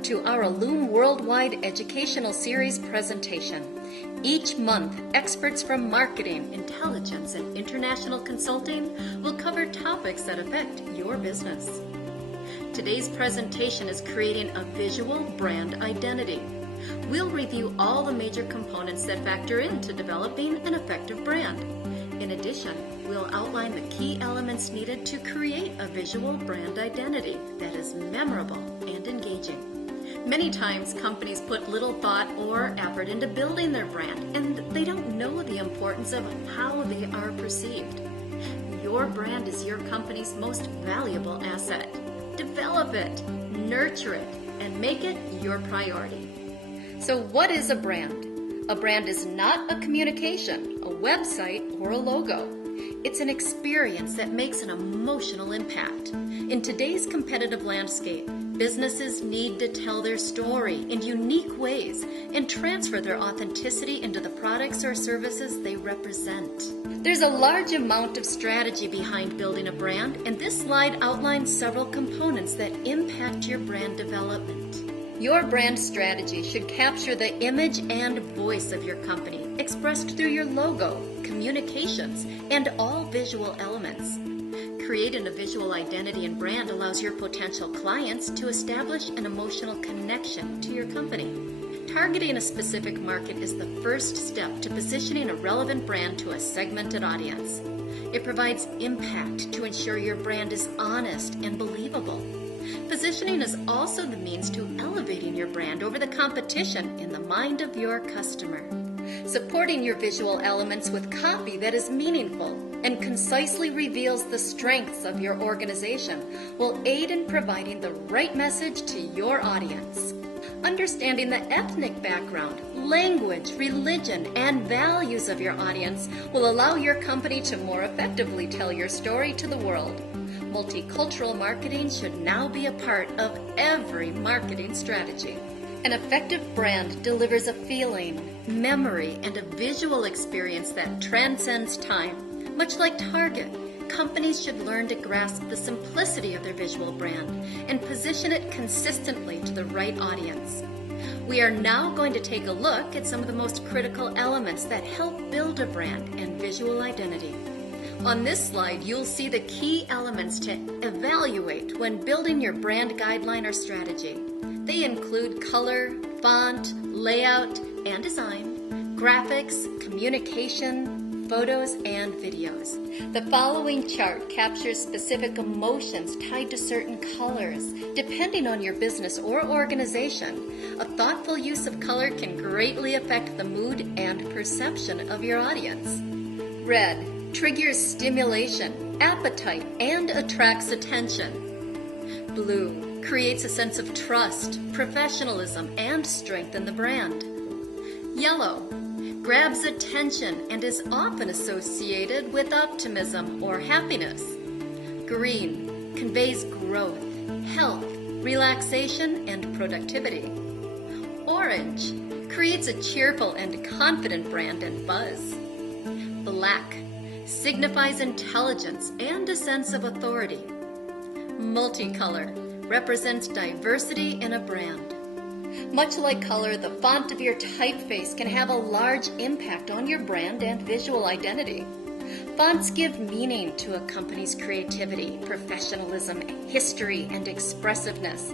Welcome to our Loom Worldwide Educational Series presentation. Each month, experts from marketing, intelligence, and international consulting will cover topics that affect your business. Today's presentation is creating a visual brand identity. We'll review all the major components that factor into developing an effective brand. In addition, we'll outline the key elements needed to create a visual brand identity that is memorable and engaging. Many times, companies put little thought or effort into building their brand, and they don't know the importance of how they are perceived. Your brand is your company's most valuable asset. Develop it, nurture it, and make it your priority. So what is a brand? A brand is not a communication, a website, or a logo. It's an experience that makes an emotional impact. In today's competitive landscape, businesses need to tell their story in unique ways and transfer their authenticity into the products or services they represent. There's a large amount of strategy behind building a brand, and this slide outlines several components that impact your brand development. Your brand strategy should capture the image and voice of your company, expressed through your logo, communications, and all visual elements. Creating a visual identity and brand allows your potential clients to establish an emotional connection to your company. Targeting a specific market is the first step to positioning a relevant brand to a segmented audience. It provides impact to ensure your brand is honest and believable. Positioning is also the means to elevating your brand over the competition in the mind of your customer. Supporting your visual elements with copy that is meaningful and concisely reveals the strengths of your organization will aid in providing the right message to your audience. Understanding the ethnic background, language, religion, and values of your audience will allow your company to more effectively tell your story to the world. Multicultural marketing should now be a part of every marketing strategy. An effective brand delivers a feeling, memory, and a visual experience that transcends time. Much like Target, companies should learn to grasp the simplicity of their visual brand and position it consistently to the right audience. We are now going to take a look at some of the most critical elements that help build a brand and visual identity. On this slide, you'll see the key elements to evaluate when building your brand guideline or strategy. They include color, font, layout, and design, graphics, communication, photos, and videos. The following chart captures specific emotions tied to certain colors. Depending on your business or organization, a thoughtful use of color can greatly affect the mood and perception of your audience. Red triggers stimulation, appetite, and attracts attention. Blue creates a sense of trust, professionalism, and strength in the brand. Yellow grabs attention and is often associated with optimism or happiness. Green conveys growth, health, relaxation, and productivity. Orange creates a cheerful and confident brand and buzz. Black signifies intelligence and a sense of authority. Multicolor represents diversity in a brand. Much like color, the font of your typeface can have a large impact on your brand and visual identity. Fonts give meaning to a company's creativity, professionalism, history, and expressiveness.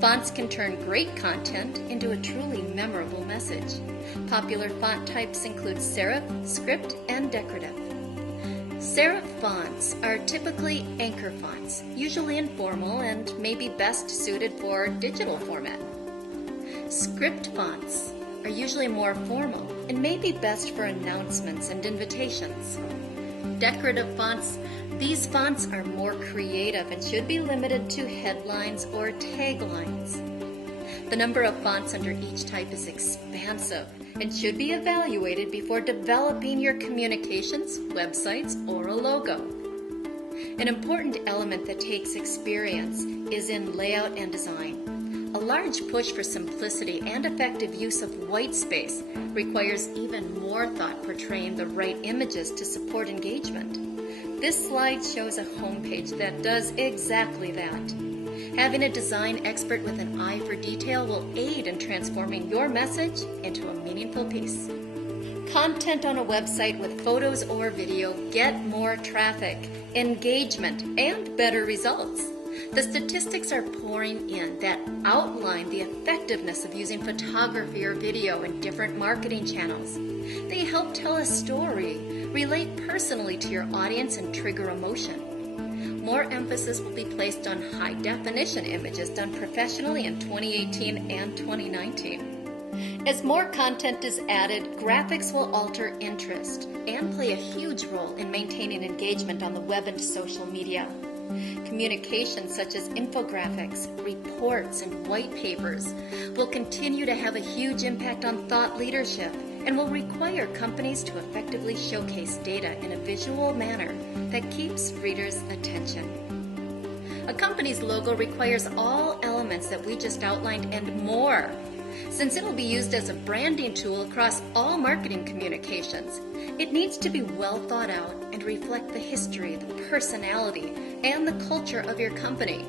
Fonts can turn great content into a truly memorable message. Popular font types include serif, script, and decorative. Serif fonts are typically anchor fonts, usually informal and may be best suited for digital format. Script fonts are usually more formal and may be best for announcements and invitations. Decorative fonts, these fonts are more creative and should be limited to headlines or taglines. The number of fonts under each type is expansive and should be evaluated before developing your communications, websites, or a logo. An important element that takes experience is in layout and design. A large push for simplicity and effective use of white space requires even more thought portraying the right images to support engagement. This slide shows a homepage that does exactly that. Having a design expert with an eye for detail will aid in transforming your message into a meaningful piece. Content on a website with photos or video get more traffic, engagement, and better results. The statistics are pouring in that outline the effectiveness of using photography or video in different marketing channels. They help tell a story, relate personally to your audience, and trigger emotion. More emphasis will be placed on high-definition images done professionally in 2018 and 2019. As more content is added, graphics will alter interest and play a huge role in maintaining engagement on the web and social media. Communications such as infographics, reports, and white papers will continue to have a huge impact on thought leadership and will require companies to effectively showcase data in a visual manner that keeps readers' attention. A company's logo requires all elements that we just outlined and more. Since it will be used as a branding tool across all marketing communications, it needs to be well thought out and reflect the history, the personality, and the culture of your company.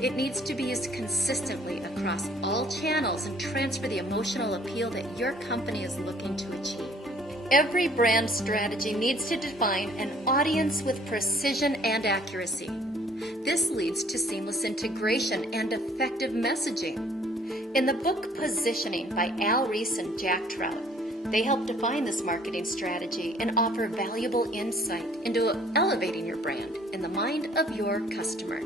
It needs to be used consistently across all channels and transfer the emotional appeal that your company is looking to achieve. Every brand strategy needs to define an audience with precision and accuracy. This leads to seamless integration and effective messaging. In the book Positioning by Al Ries and Jack Trout, they help define this marketing strategy and offer valuable insight into elevating your brand in the mind of your customer.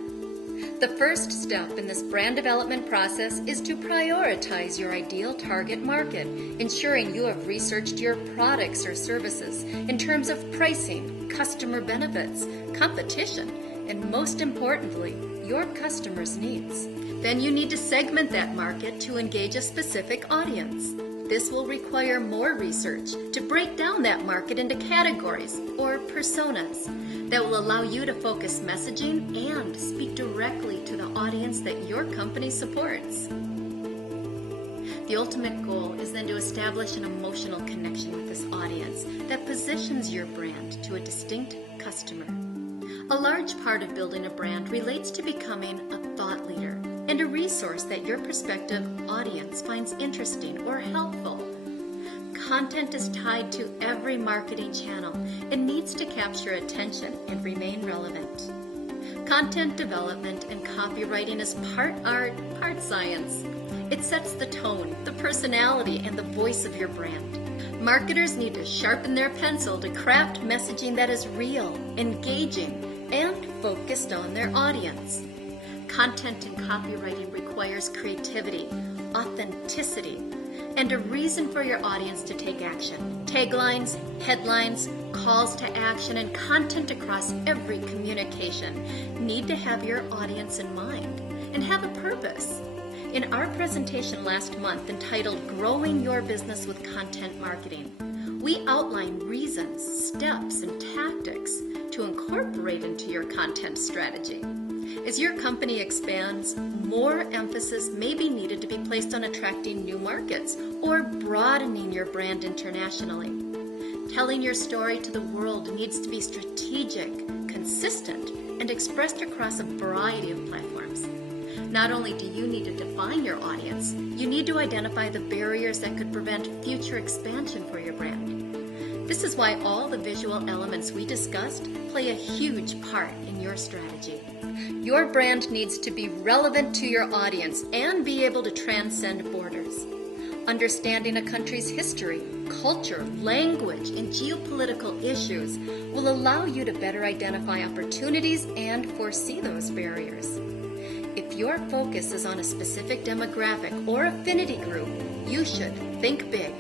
The first step in this brand development process is to prioritize your ideal target market, ensuring you have researched your products or services in terms of pricing, customer benefits, competition, and most importantly, your customers' needs. Then you need to segment that market to engage a specific audience. This will require more research to break down that market into categories or personas that will allow you to focus messaging and speak directly to the audience that your company supports. The ultimate goal is then to establish an emotional connection with this audience that positions your brand to a distinct customer. A large part of building a brand relates to becoming a thought leader and a resource that your prospective audience finds interesting or helpful. Content is tied to every marketing channel and needs to capture attention and remain relevant. Content development and copywriting is part art, part science. It sets the tone, the personality, and the voice of your brand. Marketers need to sharpen their pencil to craft messaging that is real, engaging, and focused on their audience. Content and copywriting requires creativity, authenticity, and a reason for your audience to take action. Taglines, headlines, calls to action, and content across every communication need to have your audience in mind and have a purpose. In our presentation last month entitled Growing Your Business with Content Marketing, we outline reasons, steps, and tactics to incorporate into your content strategy. As your company expands, more emphasis may be needed to be placed on attracting new markets or broadening your brand internationally. Telling your story to the world needs to be strategic, consistent, and expressed across a variety of platforms. Not only do you need to define your audience, you need to identify the barriers that could prevent future expansion for your brand. This is why all the visual elements we discussed play a huge part in your strategy. Your brand needs to be relevant to your audience and be able to transcend borders. Understanding a country's history, culture, language, and geopolitical issues will allow you to better identify opportunities and foresee those barriers. If your focus is on a specific demographic or affinity group, you should think big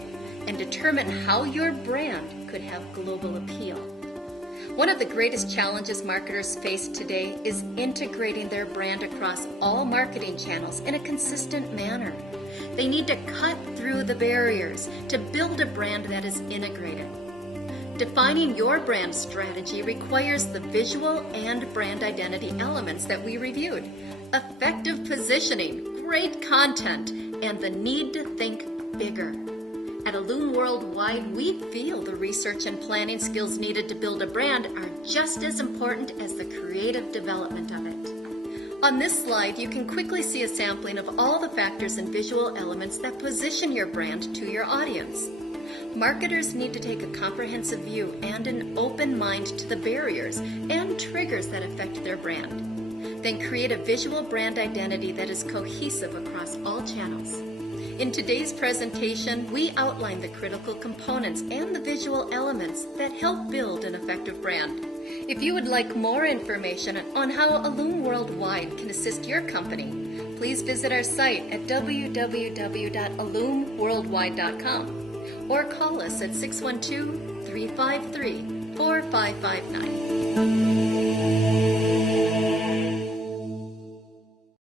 and determine how your brand could have global appeal. One of the greatest challenges marketers face today is integrating their brand across all marketing channels in a consistent manner. They need to cut through the barriers to build a brand that is integrated. Defining your brand strategy requires the visual and brand identity elements that we reviewed: effective positioning, great content, and the need to think bigger. At Allume Worldwide, we feel the research and planning skills needed to build a brand are just as important as the creative development of it. On this slide, you can quickly see a sampling of all the factors and visual elements that position your brand to your audience. Marketers need to take a comprehensive view and an open mind to the barriers and triggers that affect their brand. Then create a visual brand identity that is cohesive across all channels. In today's presentation, we outline the critical components and the visual elements that help build an effective brand. If you would like more information on how Illume Worldwide can assist your company, please visit our site at www.illumeworldwide.com or call us at 612-353-4559.